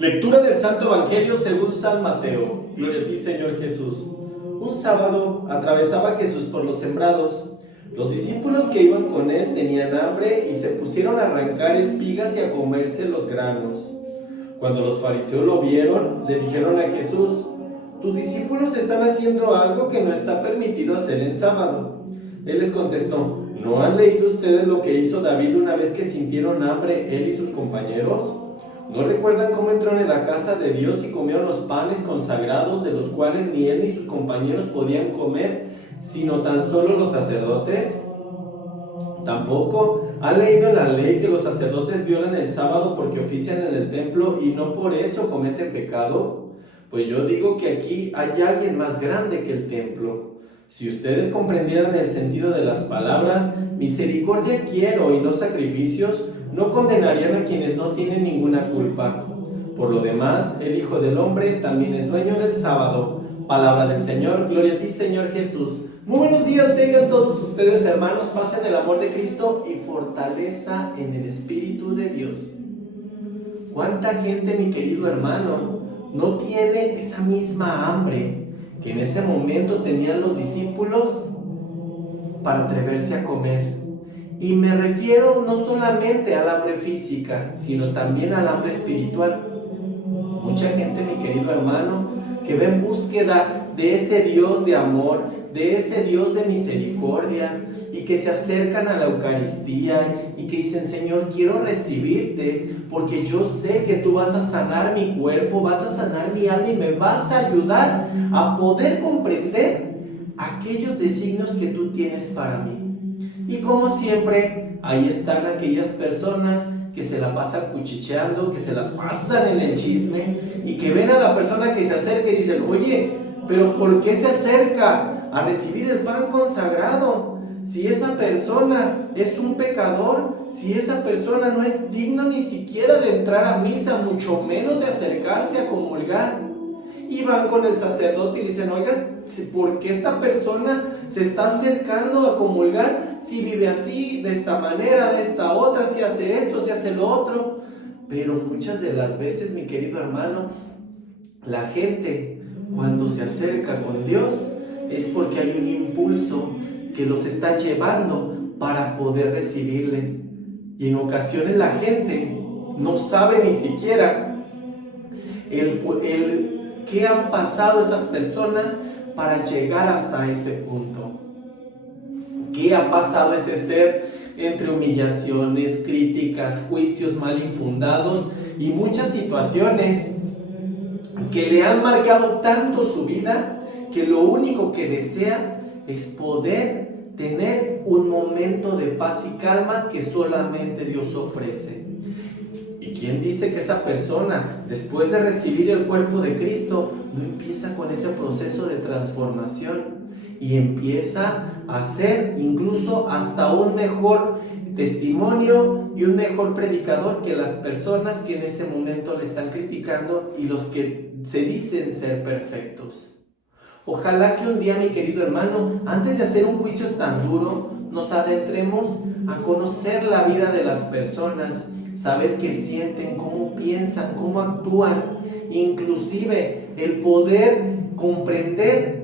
Lectura del Santo Evangelio según San Mateo. Gloria a ti, Señor Jesús. Un sábado atravesaba Jesús por los sembrados. Los discípulos que iban con él tenían hambre y se pusieron a arrancar espigas y a comerse los granos. Cuando los fariseos lo vieron, le dijeron a Jesús: «Tus discípulos están haciendo algo que no está permitido hacer en sábado». Él les contestó: «¿No han leído ustedes lo que hizo David una vez que sintieron hambre él y sus compañeros? ¿No recuerdan cómo entró en la casa de Dios y comió los panes consagrados, de los cuales ni él ni sus compañeros podían comer, sino tan solo los sacerdotes? ¿Tampoco han leído en la ley que los sacerdotes violan el sábado porque ofician en el templo y no por eso cometen pecado? Pues yo digo que aquí hay alguien más grande que el templo. Si ustedes comprendieran el sentido de las palabras, misericordia quiero y no sacrificios, no condenarían a quienes no tienen ninguna culpa. Por lo demás, el Hijo del Hombre también es dueño del sábado». Palabra del Señor. Gloria a ti, Señor Jesús. Muy buenos días tengan todos ustedes, hermanos. Paz en el amor de Cristo y fortaleza en el Espíritu de Dios. ¿Cuánta gente, mi querido hermano, no tiene esa misma hambre que en ese momento tenían los discípulos para atreverse a comer? Y me refiero no solamente al hambre física, sino también al hambre espiritual. Mucha gente, mi querido hermano, que va en búsqueda de ese Dios de amor, de ese Dios de misericordia, y que se acercan a la Eucaristía y que dicen: «Señor, quiero recibirte porque yo sé que tú vas a sanar mi cuerpo, vas a sanar mi alma y me vas a ayudar a poder comprender aquellos designios que tú tienes para mí». Y como siempre, ahí están aquellas personas que se la pasan cuchicheando, que se la pasan en el chisme y que ven a la persona que se acerca y dicen: «Oye, pero ¿por qué se acerca a recibir el pan consagrado? Si esa persona es un pecador, si esa persona no es digno ni siquiera de entrar a misa, mucho menos de acercarse a comulgar». Y van con el sacerdote y le dicen: «Oiga, ¿por qué esta persona se está acercando a comulgar si vive así, de esta manera, de esta otra, si hace esto, si hace lo otro?». Pero muchas de las veces, mi querido hermano, la gente cuando se acerca con Dios es porque hay un impulso que los está llevando para poder recibirle. Y en ocasiones la gente no sabe ni siquiera qué han pasado esas personas para llegar hasta ese punto. ¿Qué ha pasado ese ser entre humillaciones, críticas, juicios mal infundados y muchas situaciones que le han marcado tanto su vida que lo único que desea es poder tener un momento de paz y calma que solamente Dios ofrece? ¿Y quién dice que esa persona, después de recibir el cuerpo de Cristo, no empieza con ese proceso de transformación y empieza a ser incluso hasta un mejor testimonio y un mejor predicador que las personas que en ese momento le están criticando y los que se dicen ser perfectos? Ojalá que un día, mi querido hermano, antes de hacer un juicio tan duro, nos adentremos a conocer la vida de las personas, saber qué sienten, cómo piensan, cómo actúan, inclusive el poder comprender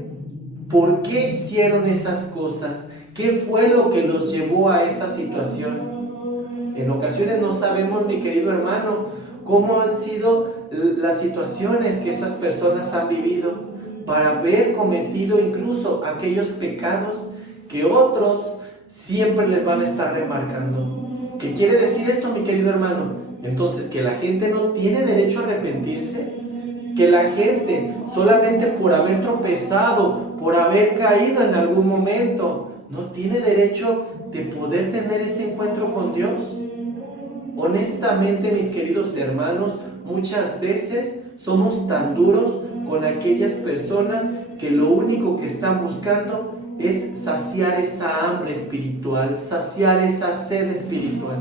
por qué hicieron esas cosas, qué fue lo que los llevó a esa situación. En ocasiones no sabemos, mi querido hermano, cómo han sido las situaciones que esas personas han vivido para haber cometido incluso aquellos pecados que otros siempre les van a estar remarcando. ¿Qué quiere decir esto, mi querido hermano? Entonces, que la gente no tiene derecho a arrepentirse, que la gente solamente por haber tropezado, por haber caído en algún momento, no tiene derecho de poder tener ese encuentro con Dios. Honestamente, mis queridos hermanos, muchas veces somos tan duros con aquellas personas que lo único que están buscando es saciar esa hambre espiritual, saciar esa sed espiritual,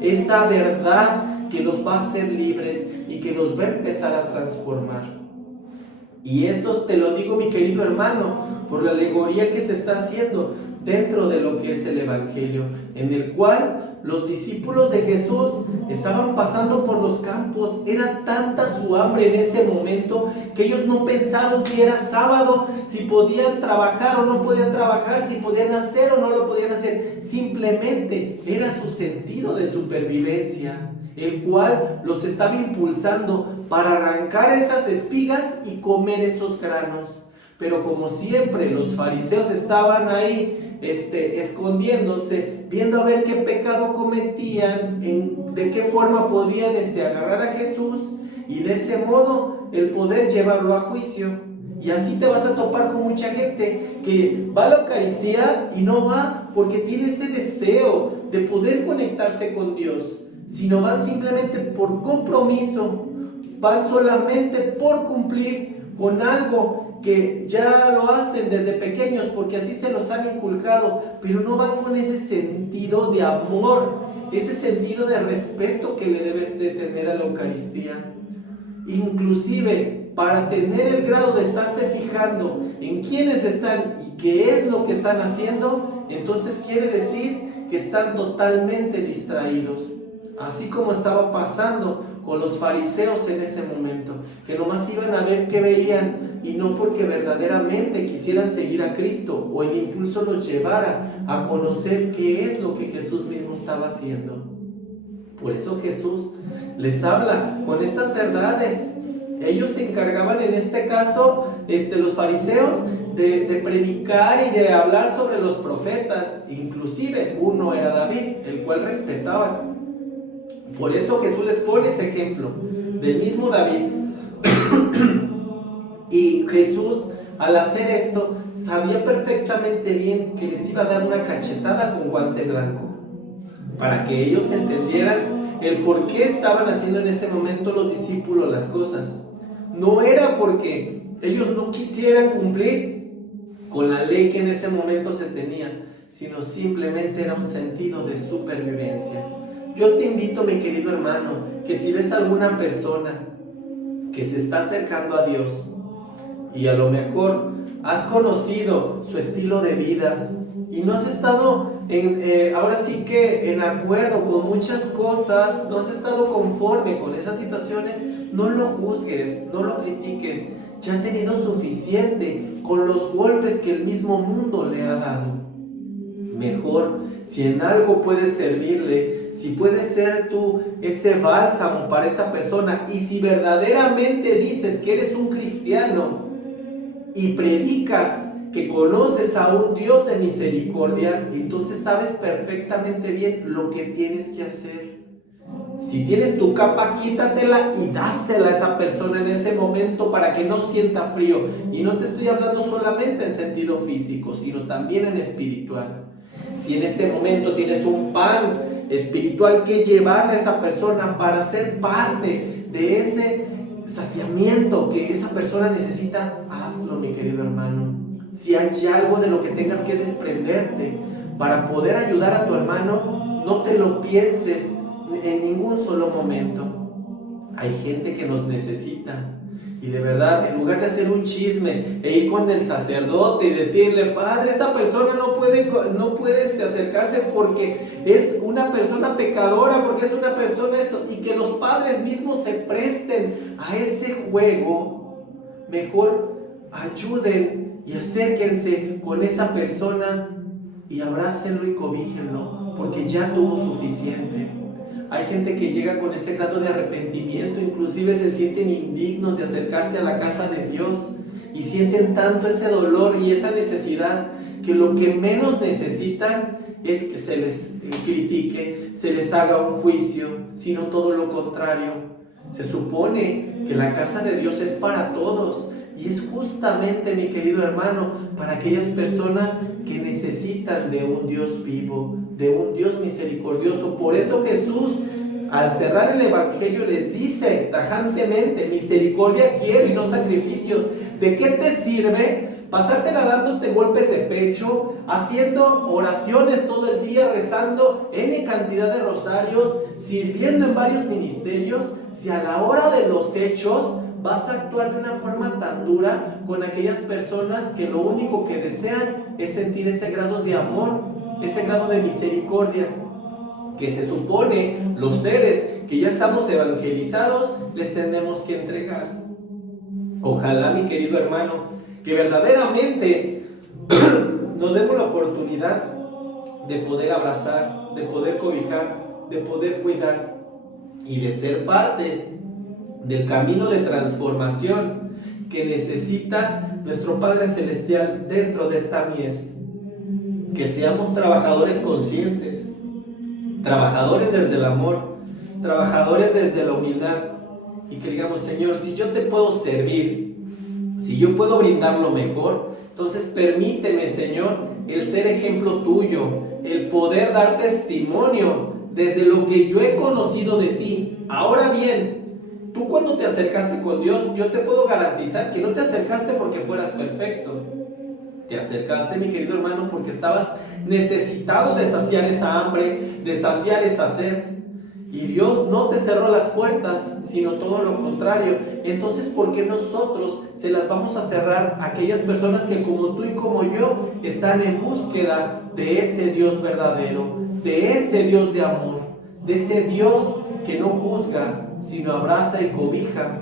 esa verdad que los va a hacer libres y que los va a empezar a transformar. Y eso te lo digo, mi querido hermano, por la alegoría que se está haciendo dentro de lo que es el Evangelio, en el cual los discípulos de Jesús estaban pasando por los campos. Era tanta su hambre en ese momento que ellos no pensaron si era sábado, si podían trabajar o no podían trabajar, si podían hacer o no lo podían hacer. Simplemente era su sentido de supervivencia, el cual los estaba impulsando para arrancar esas espigas y comer esos granos. Pero como siempre, los fariseos estaban ahí escondiéndose, viendo a ver qué pecado cometían, de qué forma podían agarrar a Jesús y de ese modo el poder llevarlo a juicio. Y así te vas a topar con mucha gente que va a la Eucaristía y no va porque tiene ese deseo de poder conectarse con Dios, sino van simplemente por compromiso, van solamente por cumplir con algo que ya lo hacen desde pequeños porque así se los han inculcado, pero no van con ese sentido de amor, ese sentido de respeto que le debes de tener a la Eucaristía. Inclusive para tener el grado de estarse fijando en quiénes están y qué es lo que están haciendo, entonces quiere decir que están totalmente distraídos. Así como estaba pasando con los fariseos en ese momento, que nomás iban a ver qué veían y no porque verdaderamente quisieran seguir a Cristo o el impulso los llevara a conocer qué es lo que Jesús mismo estaba haciendo. Por eso Jesús les habla con estas verdades. Ellos se encargaban en este caso, los fariseos, de predicar y de hablar sobre los profetas. Inclusive uno era David, el cual respetaban. Por eso Jesús les pone ese ejemplo del mismo David. Y Jesús, al hacer esto, sabía perfectamente bien que les iba a dar una cachetada con guante blanco, para que ellos entendieran el por qué estaban haciendo en ese momento los discípulos las cosas. No era porque ellos no quisieran cumplir con la ley que en ese momento se tenía, sino simplemente era un sentido de supervivencia. Yo te invito, mi querido hermano, que si ves a alguna persona que se está acercando a Dios y a lo mejor has conocido su estilo de vida y no has estado ahora sí que en acuerdo con muchas cosas, no has estado conforme con esas situaciones, no lo juzgues, no lo critiques. Ya ha tenido suficiente con los golpes que el mismo mundo le ha dado. Mejor, si en algo puedes servirle, si puedes ser tú ese bálsamo para esa persona, y si verdaderamente dices que eres un cristiano y predicas que conoces a un Dios de misericordia, entonces sabes perfectamente bien lo que tienes que hacer. Si tienes tu capa, quítatela y dásela a esa persona en ese momento para que no sienta frío. Y no te estoy hablando solamente en sentido físico, sino también en espiritual. Si en ese momento tienes un pan espiritual que llevarle a esa persona para ser parte de ese saciamiento que esa persona necesita, hazlo, mi querido hermano. Si hay algo de lo que tengas que desprenderte para poder ayudar a tu hermano, no te lo pienses en ningún solo momento. Hay gente que nos necesita. Y de verdad, en lugar de hacer un chisme e ir con el sacerdote y decirle: padre, esta persona no puede acercarse porque es una persona pecadora, porque es una persona esto, y que los padres mismos se presten a ese juego, mejor ayuden y acérquense con esa persona y abrácenlo y cobíjenlo, porque ya tuvo suficiente. Hay gente que llega con ese grado de arrepentimiento, inclusive se sienten indignos de acercarse a la casa de Dios y sienten tanto ese dolor y esa necesidad que lo que menos necesitan es que se les critique, se les haga un juicio, sino todo lo contrario. Se supone que la casa de Dios es para todos y es justamente, mi querido hermano, para aquellas personas que necesitan de un Dios vivo, de un Dios misericordioso. Por eso Jesús, al cerrar el Evangelio, les dice tajantemente: misericordia quiero y no sacrificios. ¿De qué te sirve pasártela dándote golpes de pecho, haciendo oraciones todo el día, rezando N cantidad de rosarios, sirviendo en varios ministerios, si a la hora de los hechos vas a actuar de una forma tan dura con aquellas personas que lo único que desean es sentir ese grado de amor, ese grado de misericordia? que se supone los seres que ya estamos evangelizados les tenemos que entregar. Ojalá, mi querido hermano, que verdaderamente nos demos la oportunidad de poder abrazar, de poder cobijar, de poder cuidar y de ser parte del camino de transformación que necesita nuestro Padre Celestial dentro de esta mies. Que seamos trabajadores conscientes, trabajadores desde el amor, trabajadores desde la humildad, y que digamos: Señor, si yo te puedo servir, si yo puedo brindar lo mejor, entonces permíteme, Señor, el ser ejemplo tuyo, el poder dar testimonio desde lo que yo he conocido de ti. Ahora bien, tú cuando te acercaste con Dios, yo te puedo garantizar que no te acercaste porque fueras perfecto. Te acercaste, mi querido hermano, porque estabas necesitado de saciar esa hambre, de saciar esa sed. Y Dios no te cerró las puertas, sino todo lo contrario. Entonces, ¿por qué nosotros se las vamos a cerrar a aquellas personas que como tú y como yo están en búsqueda de ese Dios verdadero, de ese Dios de amor, de ese Dios que no juzga, sino abraza y cobija?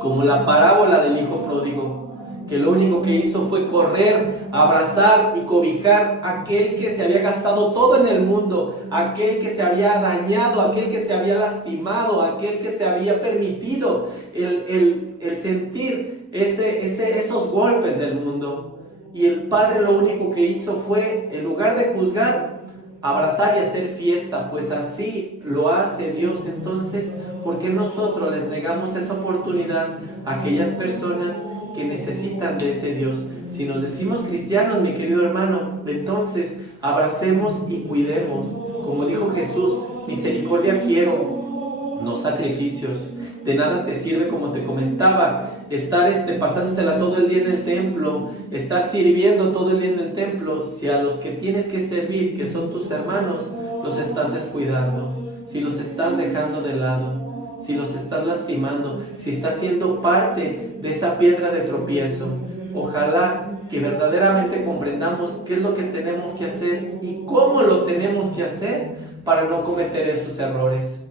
Como la parábola del hijo pródigo, que lo único que hizo fue correr, abrazar y cobijar a aquel que se había gastado todo en el mundo, aquel que se había dañado, aquel que se había lastimado, aquel que se había permitido el sentir esos golpes del mundo. Y el Padre lo único que hizo fue, en lugar de juzgar, abrazar y hacer fiesta, pues así lo hace Dios. Entonces, ¿por qué nosotros les negamos esa oportunidad a aquellas personas que necesitan de ese Dios? Si nos decimos cristianos, mi querido hermano, entonces abracemos y cuidemos. Como dijo Jesús: misericordia quiero, no sacrificios. De nada te sirve, como te comentaba, estar pasándotela todo el día en el templo, estar sirviendo todo el día en el templo, si a los que tienes que servir, que son tus hermanos, los estás descuidando, si los estás dejando de lado, si los estás lastimando, si estás siendo parte de esa piedra de tropiezo. Ojalá que verdaderamente comprendamos qué es lo que tenemos que hacer y cómo lo tenemos que hacer para no cometer esos errores.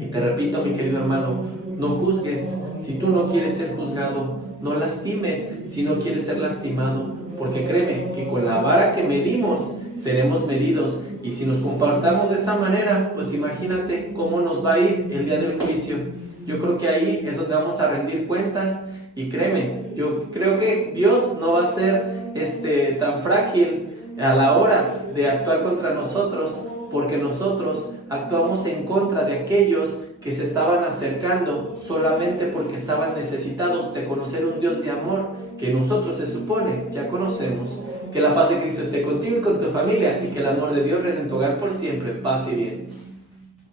Y te repito, mi querido hermano, no juzgues si tú no quieres ser juzgado, no lastimes si no quieres ser lastimado, porque créeme que con la vara que medimos seremos medidos. Y si nos comportamos de esa manera, pues imagínate cómo nos va a ir el día del juicio. Yo creo que ahí es donde vamos a rendir cuentas. Y créeme, yo creo que Dios no va a ser tan frágil a la hora de actuar contra nosotros, porque nosotros actuamos en contra de aquellos que se estaban acercando solamente porque estaban necesitados de conocer un Dios de amor que nosotros, se supone, ya conocemos. Que la paz de Cristo esté contigo y con tu familia, y que el amor de Dios reine en tu hogar por siempre. Paz y bien.